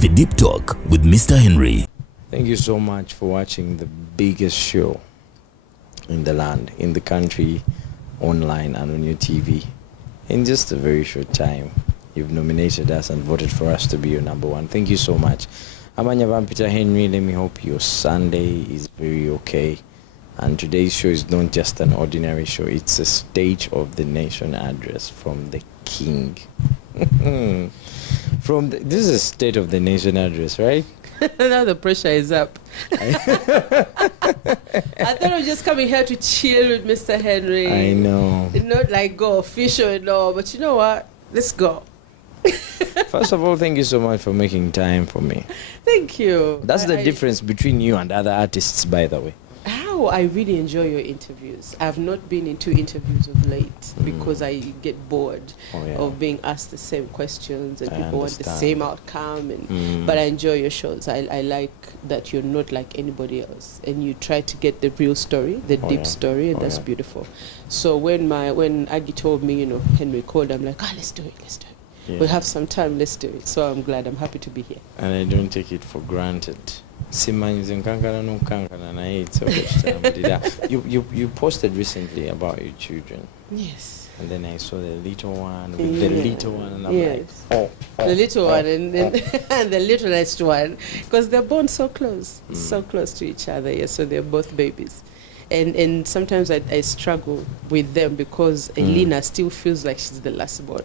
The Deep Talk with Mr. Henry. Thank you so much for watching the biggest show in the land, in the country, online and on your TV. In just a very short time, you've nominated us and voted for us to be your number one. Thank you so much. Amanya Vampita Henry, let me hope your Sunday is very okay. And today's show is not just an ordinary show, it's a State of the Nation address from the King. This is a State of the Nation address, right? Now the pressure is up. I thought I was just coming here to chill with Mr. Henry. I know. Not like go official and all, but you know what? Let's go. First of all, thank you so much for making time for me. Thank you. That's the difference between you and other artists, by the way. I really enjoy your interviews. I've not been into interviews of late because I get bored of being asked the same questions and people want the same outcome. But I enjoy your shows. I like that you're not like anybody else and you try to get the real story, the deep story, and that's beautiful. So when Aggie told me, Henry called, I'm like, let's do it. Yeah. We have some time, let's do it. So I'm glad, I'm happy to be here. And I don't take it for granted. You posted recently about your children. Yes. And then I saw the little one with the little one, and I'm like, the little one and the littlest one, because they're born so close to each other. Yes, so they're both babies. And sometimes I struggle with them because Elena still feels like she's the last born,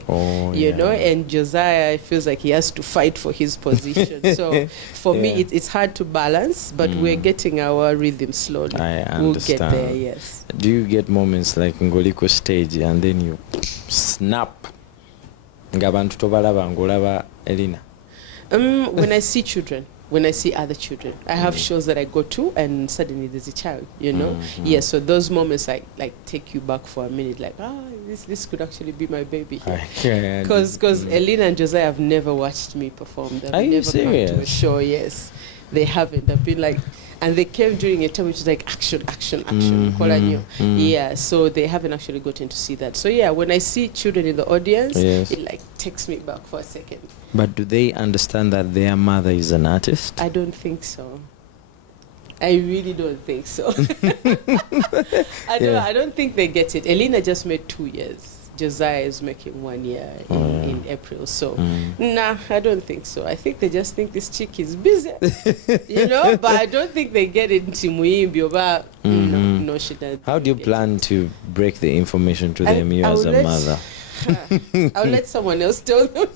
you know, and Josiah feels like he has to fight for his position. So for me, it's hard to balance, but we're getting our rhythm slowly. I understand. We'll get there, yes. Do you get moments like Ngoliko stage and then you snap? Ngabantu tobalaba ngolaba Elena. When I see children. When I see other children, I have shows that I go to, and suddenly there's a child, Yeah, so those moments like take you back for a minute, like this could actually be my baby here, because Elena and Josiah have never watched me perform. They've never come to a show. Yes, they haven't. They've been like, and they came during a time which is like action. Yeah, so they haven't actually gotten to see that. So yeah, when I see children in the audience, it like takes me back for a second. But do they understand that their mother is an artist? I don't think so. I really don't think so. I don't think they get it. Elena just made 2 years. Josiah is making 1 year in April. So, nah, I don't think so. I think they just think this chick is busy, but I don't think they get it. No, she doesn't. How do you plan to break the information to them, you as a mother? I'll let someone else tell them.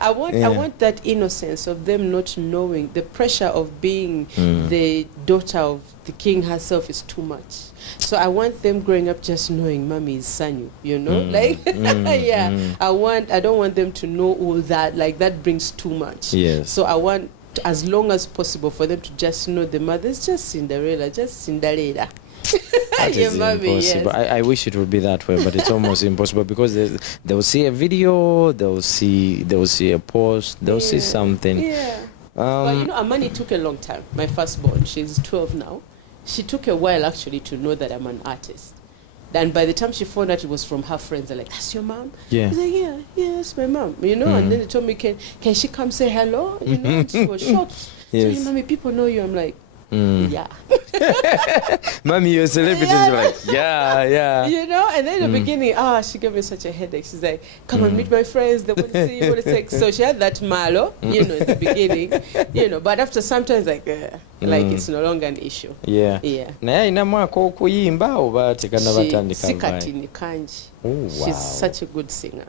I want that innocence of them not knowing. The pressure of being the daughter of the king herself is too much. So I want them growing up just knowing mommy is Sanyu, I don't want them to know all that, like that brings too much. Yes. So I want, as long as possible, for them to just know the mother is just Cinderella. That is impossible. Yes. I wish it would be that way, but it's almost impossible because they will see a video, they will see a post, they'll see something. Yeah. But Amani took a long time. My firstborn, she's 12 now. She took a while actually to know that I'm an artist. And by the time she found out it was from her friends, they're like, "That's your mom?" Yeah. She's like, yeah, it's my mom. And then they told me, "Can she come say hello?" And she was shocked. Yes. So, mommy, people know you. I'm like, yeah. Mommy, you're a celebrity. You're like, yeah. And then in the beginning, she gave me such a headache. She's like, "Come and meet my friends. They want to see you." So she had that malo, in the beginning, But after sometimes, like it's no longer an issue. Yeah. Naye ina mwaka okuyimba oba tekana batandika sikatini kanji. Wow. She's such a good singer.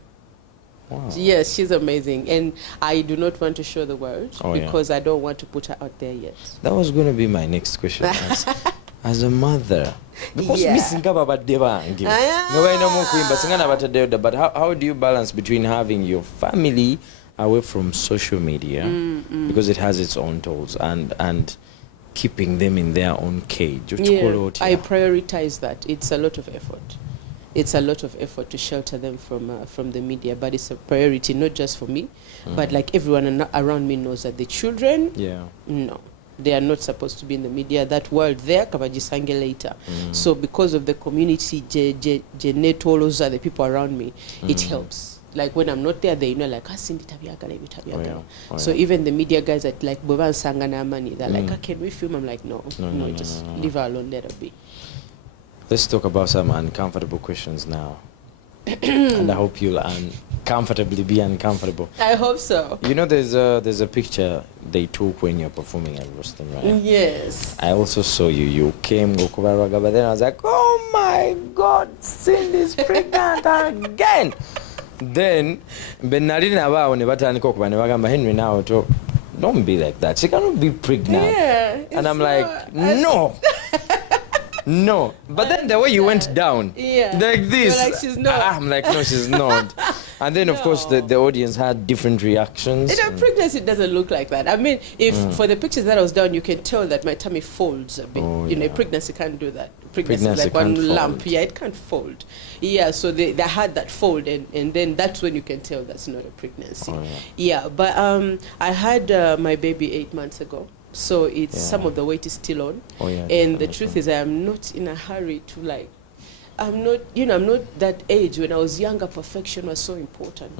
Wow. Yes, she's amazing, and I do not want to show the world because I don't want to put her out there yet. That was going to be my next question. As a mother, because but how do you balance between having your family away from social media because it has its own tools and keeping them in their own cage? I prioritize that. It's a lot of effort. It's a lot of effort to shelter them from the media, but it's a priority not just for me, but like everyone around me knows that the children, no, they are not supposed to be in the media. That world there, kabajisange later. So because of the community, Jeanette, all those other people around me, it helps. like when I'm not there, they like, Cindy tabiagala. So even the media guys that like Boba Sangana money, they're like, can we film? I'm like, no, just leave her alone, let her be. Let's talk about some uncomfortable questions now. And I hope you'll comfortably be uncomfortable. I hope so. You know, there's a picture they took when you're performing at Ruston, right? Yes. I also saw you. You came, Gokubaraga, but then I was like, oh my God, Cindy's pregnant again. Then, Benadine Aba, Henry now, don't be like that. She cannot be pregnant. Yeah. And I'm like, no. No, but then the way you went down, like this, like she's not. I'm like, no, she's not. And then, of course, the audience had different reactions. In a pregnancy, it doesn't look like that. I mean, if for the pictures that I was down, you can tell that my tummy folds a bit. You know, pregnancy can't do that. Pregnancy is like one lump. Yeah, it can't fold. Yeah, so they had that fold, and then that's when you can tell that's not a pregnancy. But I had my baby 8 months ago. So it's some of the weight is still on. And the truth is I'm not in a hurry to like, I'm not that age. When I was younger, perfection was so important.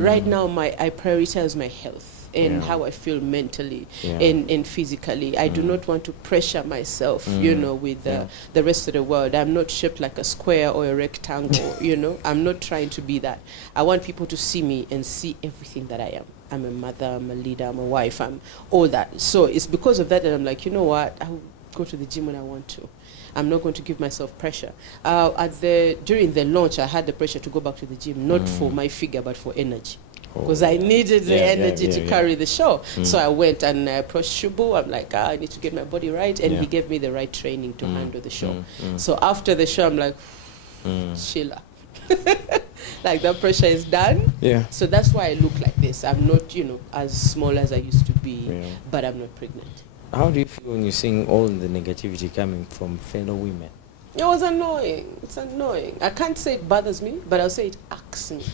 Right now, I prioritize my health and how I feel mentally and physically. I do not want to pressure myself, with the rest of the world. I'm not shaped like a square or a rectangle, I'm not trying to be that. I want people to see me and see everything that I am. I'm a mother, I'm a leader, I'm a wife, I'm all that. So it's because of that I'm like, you know what, I'll go to the gym when I want to. I'm not going to give myself pressure. During the launch, I had the pressure to go back to the gym, not for my figure, but for energy. Because I needed the energy to carry the show. So I went and I approached Shubu. I'm like, I need to get my body right. And he gave me the right training to handle the show. So after the show, I'm like, Sheila. Like that pressure is done. So that's why I look like this. I'm not, as small as I used to be, but I'm not pregnant. How do you feel when you're seeing all the negativity coming from fellow women? It was annoying. It's annoying. I can't say it bothers me, but I'll say it irks me.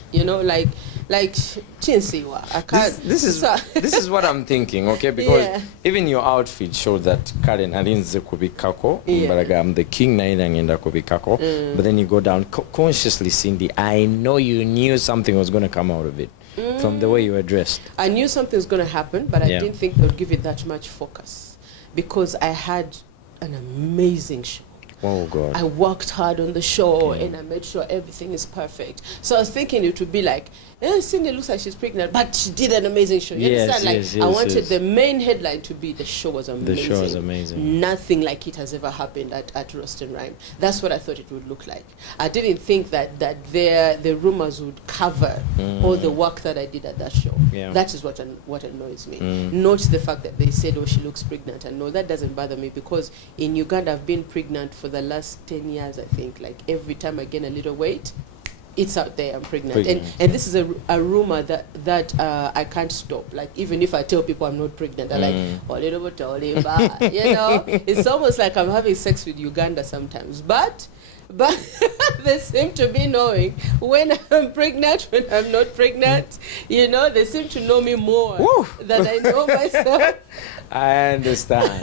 Like Chinsiwa. I can't. This is what I'm thinking, okay? Because even your outfit showed that Karen Alinze could be kako, but I'm the king Nairangenda could be kako. But then you go down consciously, Cindy. I know you knew something was going to come out of it from the way you were dressed. I knew something was going to happen, but I didn't think they would give it that much focus because I had an amazing show. Oh God. I worked hard on the show and I made sure everything is perfect. So I was thinking it would be like, Cindy looks like she's pregnant, but she did an amazing show. You understand? I wanted the main headline to be the show was amazing. The show was amazing. Nothing like it has ever happened at Roast and Rhyme. That's what I thought it would look like. I didn't think that the rumors would cover all the work that I did at that show. That is what annoys me. Not the fact that they said, oh, she looks pregnant. And no, that doesn't bother me because in Uganda I've been pregnant for the last 10 years, I think. Like every time I gain a little weight, it's out there, I'm pregnant. And this is a rumor that I can't stop. Like, even if I tell people I'm not pregnant, they're like, it's almost like I'm having sex with Uganda sometimes. But they seem to be knowing when I'm pregnant, when I'm not pregnant. They seem to know me more than I know myself. I understand.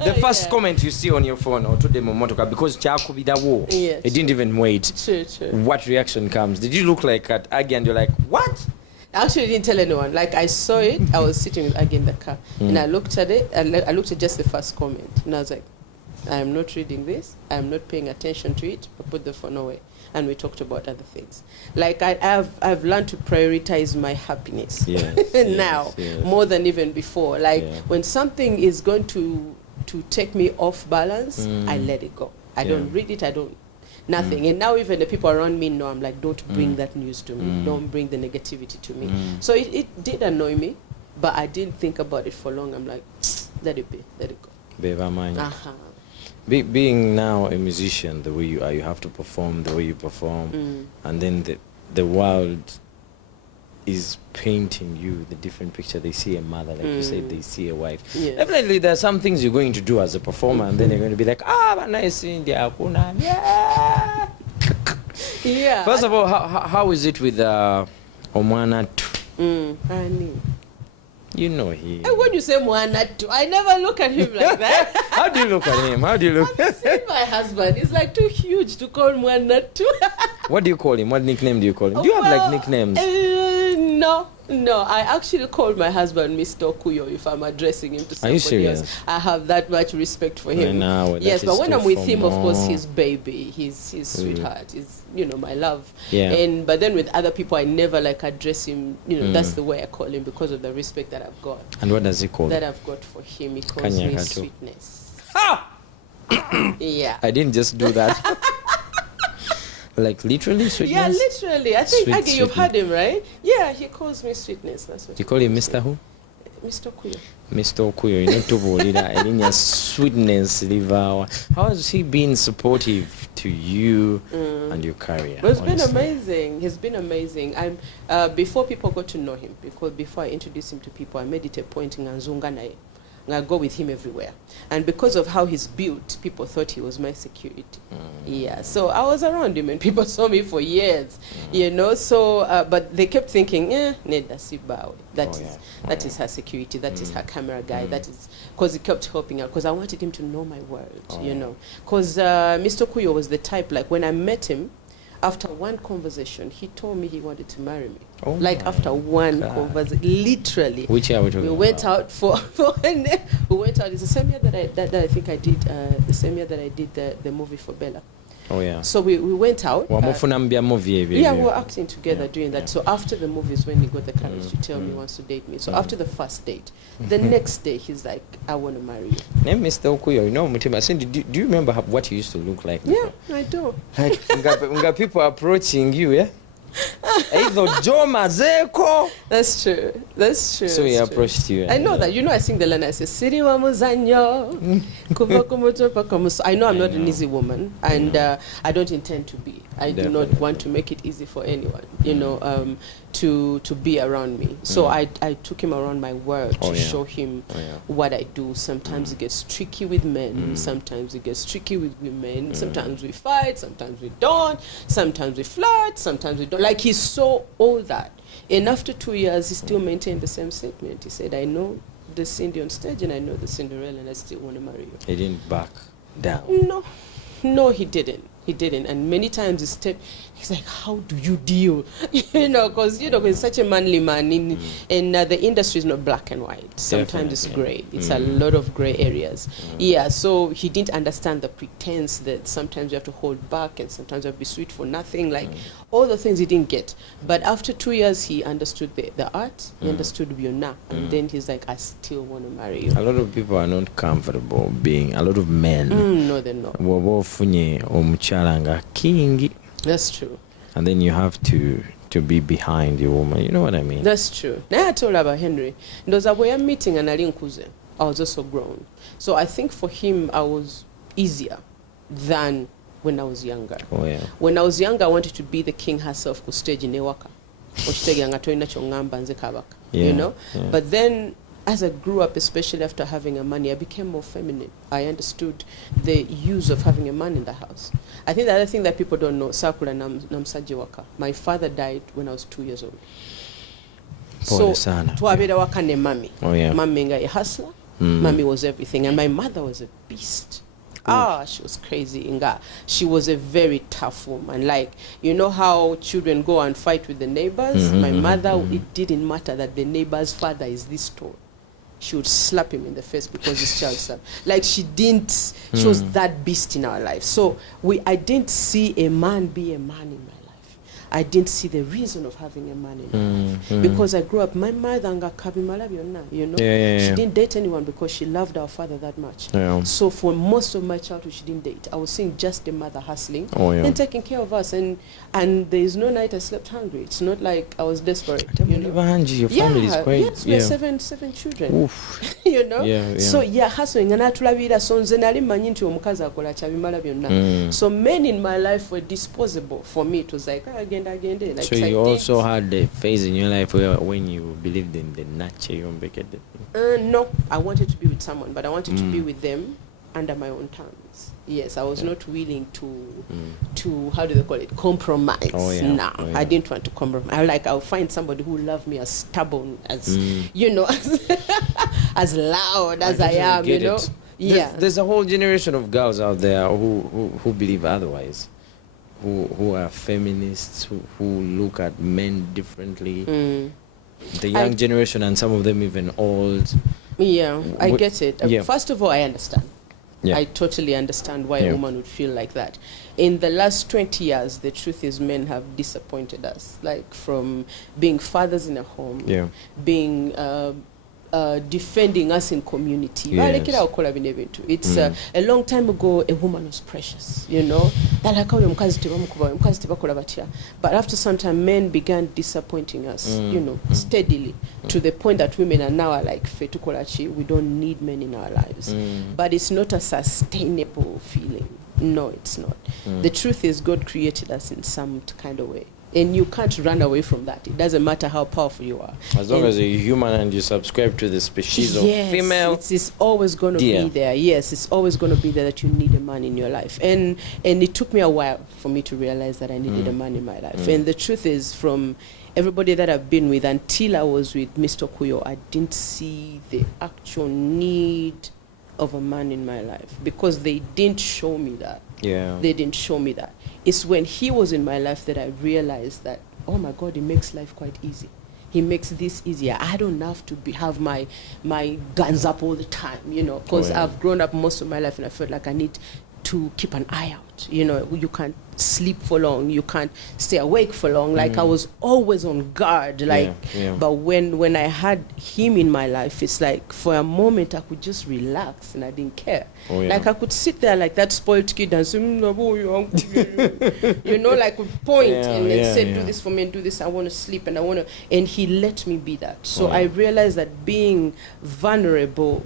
The first comment you see on your phone or to the momotoka because Chakubidawo, it didn't even wait. True. What reaction comes? Did you look like at Aggie and you're like, what? I actually didn't tell anyone. Like I saw it, I was sitting with Aggie in the car and I looked at it and I looked at just the first comment and I was like, I am not reading this. I am not paying attention to it. I put the phone away. And we talked about other things. Like I've learned to prioritize my happiness now more than even before. Like when something is going to take me off balance, I let it go. I don't read it. I don't nothing. And now even the people around me know I'm like, don't bring that news to me. Don't bring the negativity to me. So it did annoy me, but I didn't think about it for long. I'm like, let it be, let it go. Beva mind. Being now a musician, the way you are, you have to perform the way you perform, and then the world is painting you the different picture. They see a mother, like you said, they see a wife. Definitely, there are some things you're going to do as a performer, and then you're going to be like, but nice India, First of all, how is it with Omwana? You know he. And when you say Mwanatu, I never look at him like that. How do you look at him? How do you look? My husband is like too huge to call Mwanatu. What do you call him? What nickname do you call him? Do you have like nicknames? No, I actually called my husband Mr. Okuyo if I'm addressing him to somebody Are you serious? else. I have that much respect for him. No, yes, but when I'm with him, of course, he's baby, he's sweetheart, he's, you know, my love. Yeah. But then with other people, I never like address him, you know, that's the way I call him because of the respect that I've got. And what does he call? That I've got for him. He calls me sweetness. Yeah. I didn't just do that. Like literally sweetness? Yeah, literally. I think Sweet, you've heard him, right? Yeah, he calls me sweetness. That's what you call him Mr. who? Mr. Okuyo. Mr. Okuyo, you know, to Elinia sweetness liver. How has he been supportive to you and your career? Well, it's been amazing. He's been amazing. Before people got to know him, because before I introduced him to people, I made it a point in Nzunga and I go with him everywhere. And because of how he's built, people thought he was my security. Yeah, so I was around him and people saw me for years, you know. So, but they kept thinking, Neda Sibawe. That is her security. That is her camera guy. That is because he kept helping out. Because I wanted him to know my world, you know. Because Mr. Kuyo was the type, like when I met him, after one conversation, he told me he wanted to marry me. Like after one conversation, literally. Which year are we talking about? We went out for we went out. It's the same year that I think I did. The same year that I did the movie for Bella. Oh yeah. So we went out. Yeah, we were acting together doing that. So after the movie is when he got the courage to tell me he wants to date me. So after the first date, the next day he's like, I want to marry you. Name Mr. Okuyo, you know, do you remember what you used to look like before? Yeah, I do. Like, nga people approaching you, yeah? Joe Mazeko. That's true. That's true. So he approached you. I know that. You know, I sing the line. I say, Siri wa muzanyo. I know I'm not an easy woman, and I don't intend to be. I do not want to make it easy for anyone, you know, to be around me. So I took him around my world to show him what I do. Sometimes it gets tricky with men. Sometimes it gets tricky with women. Sometimes we fight. Sometimes we don't. Sometimes we flirt. Sometimes we don't. Like, he saw all that. And after 2 years, he still maintained the same statement. He said, I know the Cindy on stage and I know the Cinderella and I still want to marry you. He didn't back down. No, he didn't. He didn't. And many times he's like, how do you deal? You know, because, you know, he's such a manly man. And the industry is not black and white. Sometimes it's gray. It's a lot of gray areas. Yeah, so he didn't understand the pretense that sometimes you have to hold back and sometimes you have to be sweet for nothing. Like, all the things he didn't get. But after 2 years, he understood the art. He understood Biona. And then he's like, I still want to marry you. A lot of people are not comfortable being, a lot of men. No, they're not. King. That's true. And then you have to be behind your woman. You know what I mean? That's true. Now I told about Henry. There's a way I'm meeting and I was also grown. So I think for him, I was easier than when I was younger. Oh, yeah. When I was younger, I wanted to be the king herself, ku stage in Ewaka. You know? Yeah. But then, as I grew up, especially after having a money, I became more feminine. I understood the use of having a man in the house. I think the other thing that people don't know, Sakura Namsajiwaka. My father died when I was 2 years old. So, twabera waka ne mami. Oh, yeah. Mami nga a hustler. Mami was everything. And my mother was a beast. She was crazy. Inga. She was a very tough woman. Like, you know how children go and fight with the neighbors? My mother, it didn't matter that the neighbor's father is this tall. She would slap him in the face because his child slapped. Like, she was that beast in our life. So I didn't see a man be a man in my life. I didn't see the reason of having a man in my life. Because I grew up, my mother, you know, she didn't date anyone because she loved our father that much. Yeah. So for most of my childhood, she didn't date. I was seeing just the mother hustling and taking care of us. And there is no night I slept hungry. It's not like I was desperate. You know? Your family is quite... Yes, we have seven children. You know? So, hustling. So men in my life were disposable. For me, it was like, again. Like, so you also had a phase in your life when you believed in the nature. No, I wanted to be with someone, but I wanted to be with them under my own terms. Yes, I was not willing to how do they call it, compromise. I didn't want to compromise. I'll find somebody who will love me as stubborn as you know, as loud as I am. You know, there's a whole generation of girls out there who believe otherwise. Who are feminists, who look at men differently. the young generation and some of them even old. Yeah, I get it. Yeah. First of all, I understand. Yeah. I totally understand why a woman would feel like that. In the last 20 years, the truth is men have disappointed us. Like from being fathers in a home, being defending us in community. Yes. It's a long time ago, a woman was precious, you know. But after some time, men began disappointing us, you know, steadily, to the point that women are now like, we don't need men in our lives. But it's not a sustainable feeling. No, it's not. The truth is God created us in some kind of way. And you can't run away from that. It doesn't matter how powerful you are. As long as you're human and you subscribe to the species of female. It's always going to be there. Yes, it's always going to be there that you need a man in your life. And it took me a while for me to realize that I needed a man in my life. And the truth is, from everybody that I've been with, until I was with Mr. Kuyo, I didn't see the actual need of a man in my life because they didn't show me that. Yeah. They didn't show me that. It's when he was in my life that I realized that, oh my God, he makes life quite easy. He makes this easier. I don't have to have my guns up all the time, you know, because I've grown up most of my life and I felt like I need to keep an eye out. You know, you can't sleep for long. You can't stay awake for long. Like I was always on guard. Like, but when I had him in my life, it's like for a moment I could just relax and I didn't care. Like I could sit there like that spoiled kid and say, you know, like would point and then say, do this for me and do this. I want to sleep and I want to. And he let me be that. So I realized that being vulnerable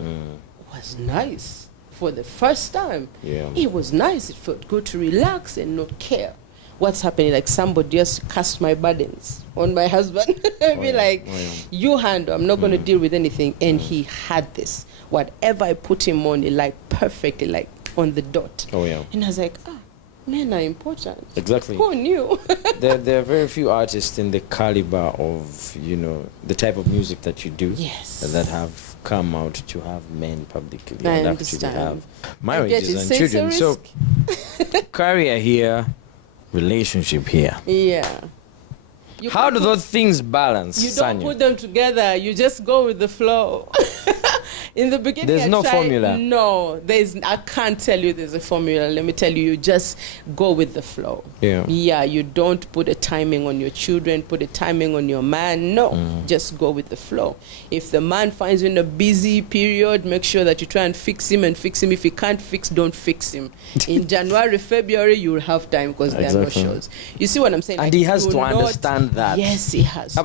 was nice. For the first time, it was nice. It felt good to relax and not care what's happening. Like somebody just cast my burdens on my husband. Be like, you handle. I'm not going to deal with anything. And he had this. Whatever I put him on, it like perfectly, like on the dot. And I was like, men are important. Exactly. Who knew? there are very few artists in the caliber of, you know, the type of music that you do that have come out to have men publicly I and understand. actually have marriages and children. So career here, relationship here. Yeah. How do those things balance? You don't put them together. You just go with the flow. In the beginning, there's no formula. No, I can't tell you there's a formula. Let me tell you, you just go with the flow. Yeah, you don't put a timing on your children, put a timing on your man. No, just go with the flow. If the man finds you in a busy period, make sure that you try and fix him. If he can't fix, don't fix him. In January, February, you'll have time because there are no shows. You see what I'm saying? And like, he has to understand that. Yes, he has.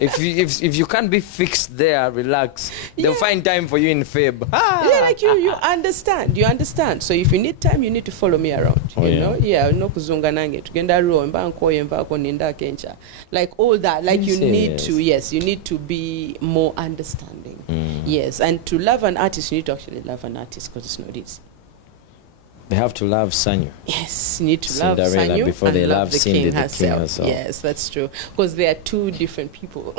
If you can't be fixed there, relax. They'll find time for you in Feb. Yeah, like you understand. You understand. So if you need time, you need to follow me around. You know? Yeah, no kuzunga nange. Tugenda ro mbankoye mbako ninda kencha. Like all that. Like you need to, you need to be more understanding. Yes, and to love an artist, you need to actually love an artist because it's not easy. They have to love Sanyu. Yes, you need to Cinderella love Sanyu before and they love the king herself. herself. Yes, that's true. Because they are two different people.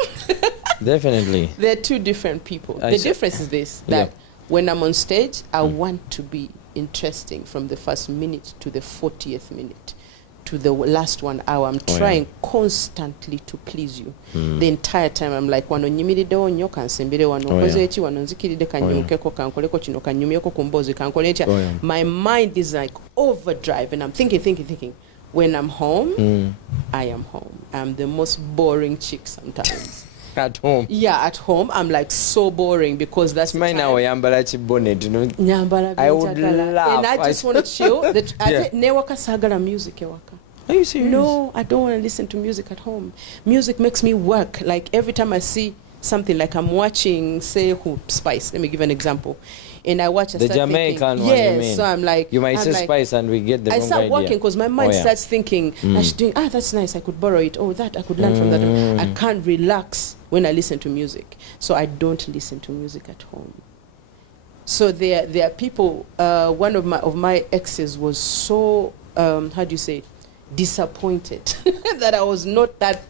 Definitely. They're two different people. The difference is this, that when I'm on stage, I want to be interesting from the first minute to the 40th minute. To the last 1 hour, I'm trying constantly to please you. The entire time I'm like, wano nyimiri dewo nyo kansembire wano koze echi wano nzikiride kanyumukeko kankoleko kino kanyumyeko kumbozi kankole echi. My mind is like overdrive and I'm thinking. When I'm home, I am home. I'm the most boring chick sometimes. At home? Yeah, at home. I'm like so boring because that's my now bonnet, you know. I would laugh. And I just want to chill. Newaka sagala music ewaka. Are you serious? No, I don't want to listen to music at home. Music makes me work. Like every time I see something, like I'm watching, say, Spice. Let me give an example. And I watch the Jamaican one. Yes, you mean. So I'm like, you might say Spice and we get the wrong idea. I start working because my mind starts thinking, I should do, that's nice, I could borrow it. Oh, that I could learn from that. I can't relax when I listen to music. So I don't listen to music at home. So there are people, one of my exes was so, how do you say, disappointed that I was not that,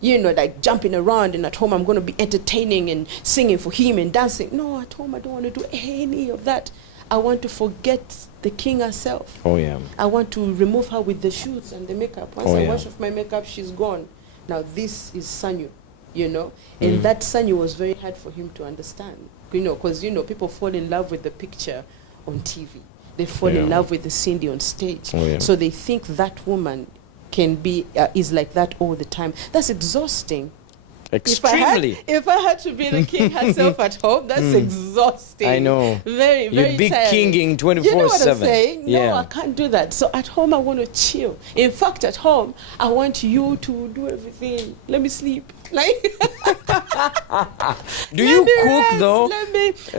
you know, like jumping around, and at home I'm going to be entertaining and singing for him and dancing. No, at home I don't want to do any of that. I want to forget the king herself. I want to remove her with the shoots and the makeup. Once I wash off my makeup, she's gone. Now this is Sanyu. you know. And that Sanyu was very hard for him to understand, you know, because, you know, people fall in love with the picture on TV. They fall in love with the Cindy on stage. So they think that woman can be, is like that all the time. That's exhausting. Extremely. If I had to be the king herself at home, that's exhausting. I know. Very, very You'd be tiring. kinging 24/7. You know what I'm saying? No, I can't do that. So at home, I want to chill. In fact, at home, I want you to do everything. Let me sleep. Like, do you cook though?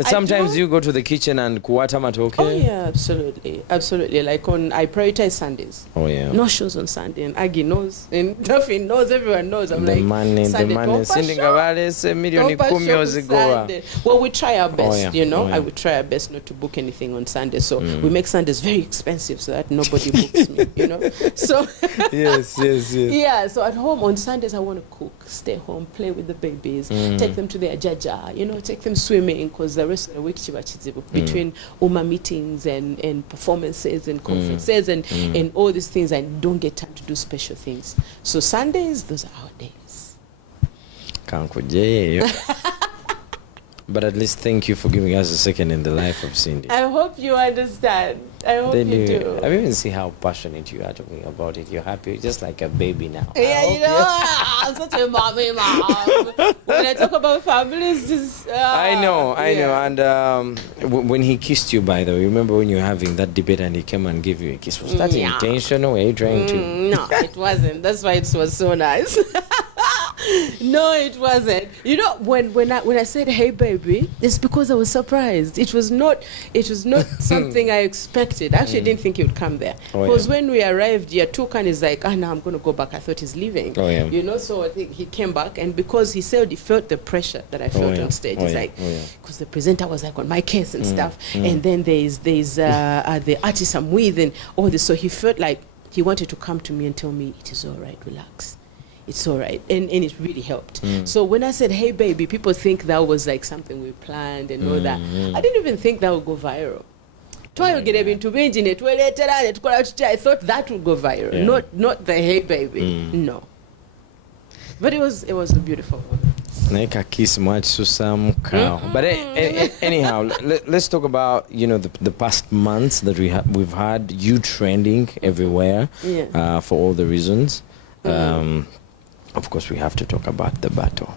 Sometimes do. you go to the kitchen and kuwata matoke. Oh yeah, absolutely, absolutely. Like I prioritize Sundays. Oh yeah. No shows on Sunday, and Aggie knows, and Duffy knows, everyone knows. I'm the like, money, Sunday, the money. Sending a million Sunday. Well, we try our best, you know. Oh, yeah. I would try our best not to book anything on Sunday, so we make Sundays very expensive so that nobody books me, you know. So yes. Yeah. So at home on Sundays, I want to cook, stay home, play with the babies, take them to their jaja, you know, take them swimming, because the rest of the week between UMA meetings and performances and conferences and all these things, I don't get time to do special things. So Sundays, those are our days. But at least thank you for giving us a second in the life of Cindy. I hope you understand. I hope you do. I even see how passionate you are talking about it. You're happy, just like a baby now. Yeah, you know, I'm such a mommy mom. When I talk about families, just I know. And when he kissed you, by the way, remember when you were having that debate and he came and gave you a kiss? Was that intentional? Were you trying to? No, it wasn't. That's why it was so nice. No, it wasn't. You know, when I said, "Hey, baby," it's because I was surprised. It was not something I expected. I actually didn't think he would come there. Because when we arrived here, Tukan is like, "Ah, no, I'm going to go back." I thought he's leaving. You know, so I think he came back, and because he said he felt the pressure that I felt on stage, he's like, because the presenter was like on my case and stuff, and then there's the artist I'm with and all this, so he felt like he wanted to come to me and tell me, "It is all right, relax. It's all right," and it really helped. So when I said, "Hey, baby," people think that was like something we planned and all that. I didn't even think that would go viral. I thought that would go viral, not the "Hey, baby." No. But it was a beautiful moment. But anyhow, let's talk about, you know, the past months that we've had you trending everywhere for all the reasons. Of course, we have to talk about the battle.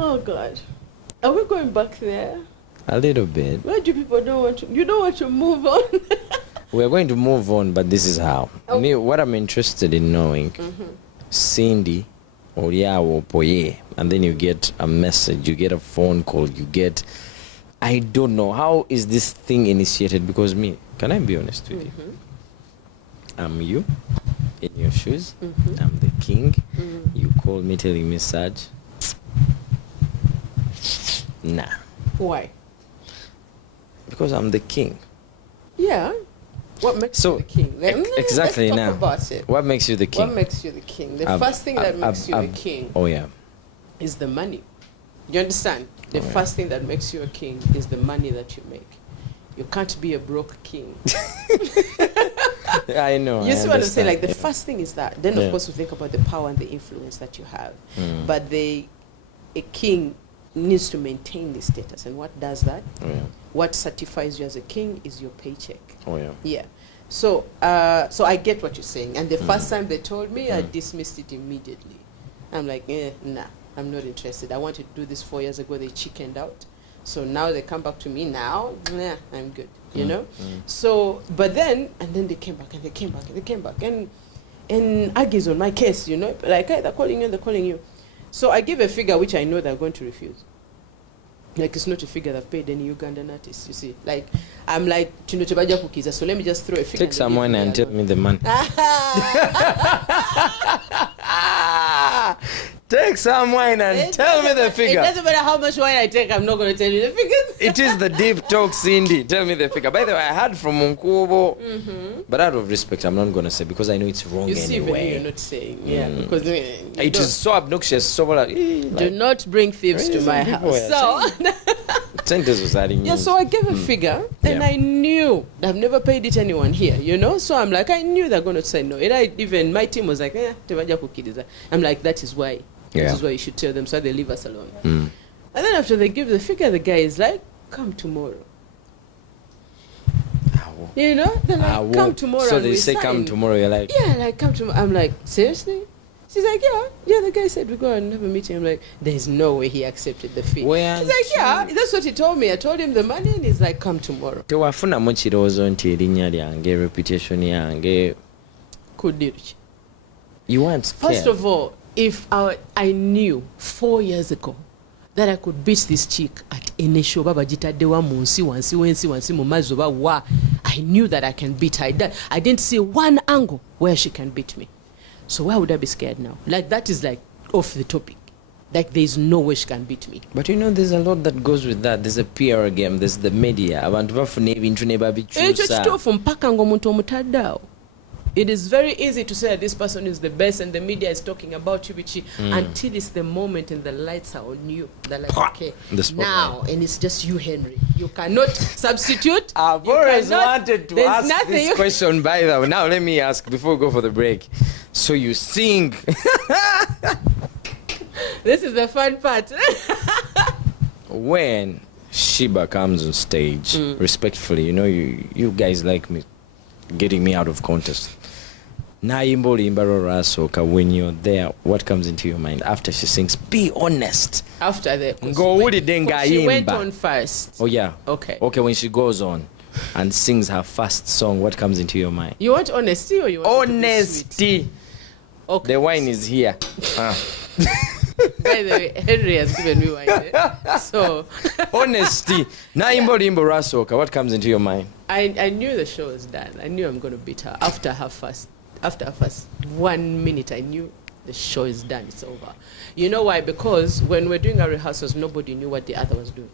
Oh God, are we going back there? A little bit. Why do people don't want to? You don't want to move on. We're going to move on, but this is how. Me, what I'm interested in knowing, Cindy, Oriawo, Poye, and then you get a message, you get a phone call, you get, I don't know, how is this thing initiated? Because me, can I be honest with you? I'm you, in your shoes. I'm the king. You call me telling me, Saj, nah. Why? Because I'm the king. Yeah. What makes you the king? Exactly. Let's now. talk about it. What makes you the king? What makes you the king? The first thing that makes you the king is the money. You understand? The first thing that makes you a king is the money that you make. You can't be a broke king. I know. You see what I'm saying? Like, the first thing is that. Then, of course, we think about the power and the influence that you have. But a king needs to maintain this status. And what does that? What certifies you as a king is your paycheck. Yeah. So I get what you're saying. And the first time they told me, I dismissed it immediately. I'm like, nah, I'm not interested. I wanted to do this 4 years ago. They chickened out. So now they come back to me now, nah, I'm good, you know? So, but then, and then they came back and they came back and they came back. And Aggie's on my case, you know? Like, hey, they're calling you. So I give a figure which I know they're going to refuse. Like, it's not a figure they've paid any Ugandan artists, you see. Like, I'm like, so let me just throw a figure. Take someone and tell me the money. Take some wine and tell me the figure. It doesn't matter how much wine I take, I'm not going to tell you the figures. It is the deep talk, Cindy. Tell me the figure. By the way, I heard from Munkubo, but out of respect, I'm not going to say because I know it's wrong anyway. You see, even you're not saying, because it is so obnoxious. So like, do not bring thieves to my house. So, so I gave a figure, and I knew I've never paid it anyone here, you know. So I'm like, I knew they're going to say no. And even my team was like, I'm like, that is why This is what you should tell them so they leave us alone. And then after they give the figure, the guy is like, come tomorrow. You know, they're like, come tomorrow. So they say, come tomorrow. You're like, yeah, like, come tomorrow. I'm like, seriously? She's like, yeah. The guy said we go and have a meeting. I'm like, there's no way he accepted the fee. She's like, yeah, that's what he told me. I told him the money, and he's like, come tomorrow. Tewafuna muchirozo nti erinnya lyange, reputation yange. You weren't scared. First of all, if I knew 4 years ago that I could beat this chick at any show, baba jitaddewa munsi wansi mu mazzi oba wa, I knew that I can beat her. I didn't see one angle where she can beat me. So why would I be scared now? Like, that is like off the topic. Like, there's no way she can beat me. But you know, there's a lot that goes with that. There's a PR game, there's the media. Abantu bafuna ebintu ne babikyusa. Ekyo mpaka ng'omuntu omutaddeawo. It is very easy to say that this person is the best and the media is talking about you, until it's the moment and the lights are on you. They're like, okay, now, and it's just you, Henry. You cannot substitute. I've always wanted to ask this question, by the way. Now let me ask, before we go for the break. So you sing. This is the fun part. When Sheba comes on stage, respectfully, you know, you guys like me, getting me out of contest. When you're there, what comes into your mind after she sings? Be honest. After that, she went on first. Oh yeah. Okay. When she goes on and sings her first song, what comes into your mind? You want honesty or you want honesty? Okay. The wine is here. By the way, Henry has given me wine. So honesty. What comes into your mind? I knew the show was done. I knew I'm going to beat her after her first 1 minute. I knew the show is done. It's over. You know why? Because when we're doing our rehearsals, nobody knew what the other was doing.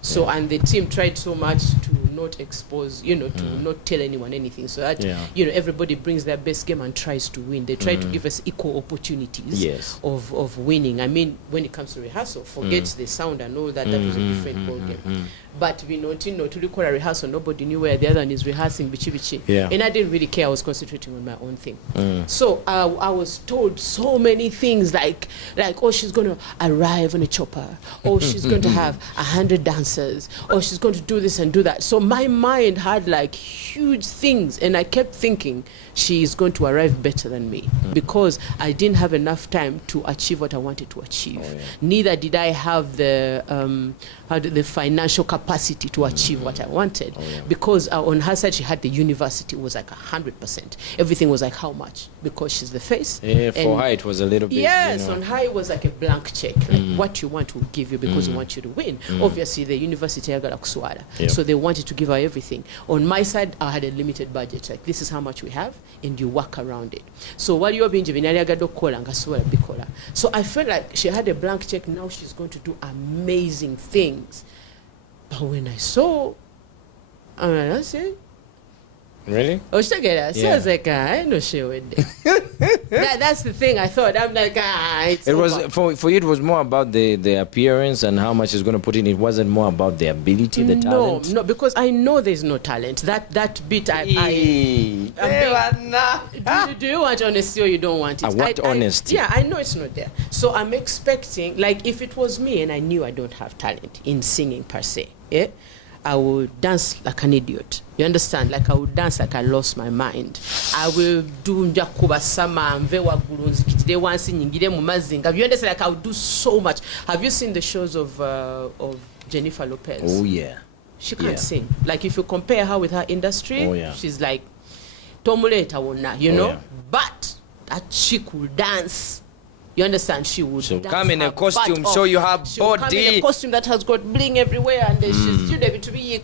So, and the team tried so much to not expose, to not tell anyone anything. So that, everybody brings their best game and tries to win. They try to give us equal opportunities of winning. I mean, when it comes to rehearsal, forget the sound and all that. That was a different ball game. But we know, to record a rehearsal, nobody knew where the other one is rehearsing, bichi. Yeah. And I didn't really care. I was concentrating on my own thing. So I was told so many things like, oh, she's going to arrive on a chopper. Oh, she's going to have 100 dancers. Oh, she's going to do this and do that. So my mind had like huge things. And I kept thinking she is going to arrive better than me because I didn't have enough time to achieve what I wanted to achieve. Neither did I have the financial capacity to achieve what I wanted because on her side she had the university was like 100%. Everything was like how much because she's the face. For her it was a little bit. Yes, on her it was like a blank check. Like what you want will give you because we want you to win. Obviously the university agala kuswala, so they wanted to give her everything. On my side I had a limited budget. Like this is how much we have, and you work around it. So while you're being bikola, so I felt like she had a blank check. Now she's going to do amazing things. But when I saw, I said, really? Oh, she get so I was like, I know she would. That's the thing. I thought I'm like, it's it was over. for you. It was more about the appearance and how much is going to put in. It wasn't more about the ability, the talent. No, because I know there's no talent. That bit, do you want honesty or you don't want it? I want honesty. I know it's not there. So I'm expecting, like, if it was me and I knew I don't have talent in singing per se, I would dance like an idiot. You understand? Like I would dance like I lost my mind. I will do njakuba sama mvewa gulunzi kitide wansi nyingire mu mazinga. You understand? Like I would do so much. Have you seen the shows of Jennifer Lopez? Oh yeah. She can't sing. Like if you compare her with her industry, she's like Tomuleta wona, you know? But that chick will dance. You understand? She would come in a costume, show you her she body. Come in a costume that has got bling everywhere, and then she's to be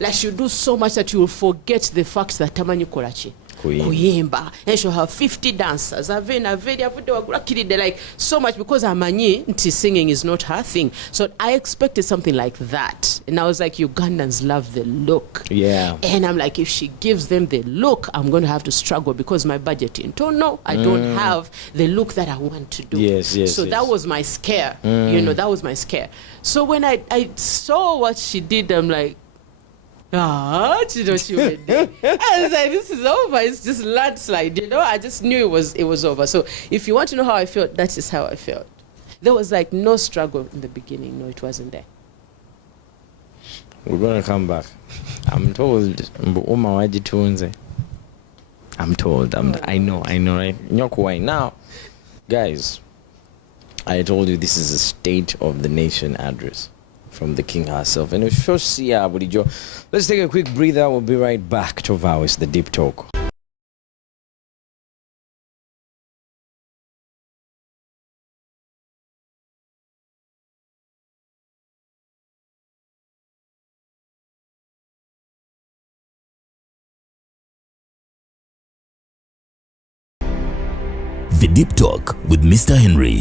like she'll do so much that you will forget the fact that Tamanyi Kolachi. Kuyimba. And she'll have 50 dancers. Like so much because Amanyi nti singing is not her thing. So I expected something like that. And I was like, Ugandans love the look. Yeah. And I'm like, if she gives them the look, I'm going to have to struggle because my budget in no, I don't have the look that I want to do. Yes. So that was my scare. That was my scare. So when I saw what she did, I'm like, You know, she went there. I was like, this is over. It's just landslide, you know. I just knew it was over. So if you want to know how I felt, that is how I felt. There was like no struggle in the beginning. No, it wasn't there. We're gonna come back. I'm told. I'm told. I know, right? Now, guys, I told you this is a State of the Nation address from the King herself. And let's take a quick breather. We'll be right back to Vows, the Deep Talk. The Deep Talk with Mr. Henry.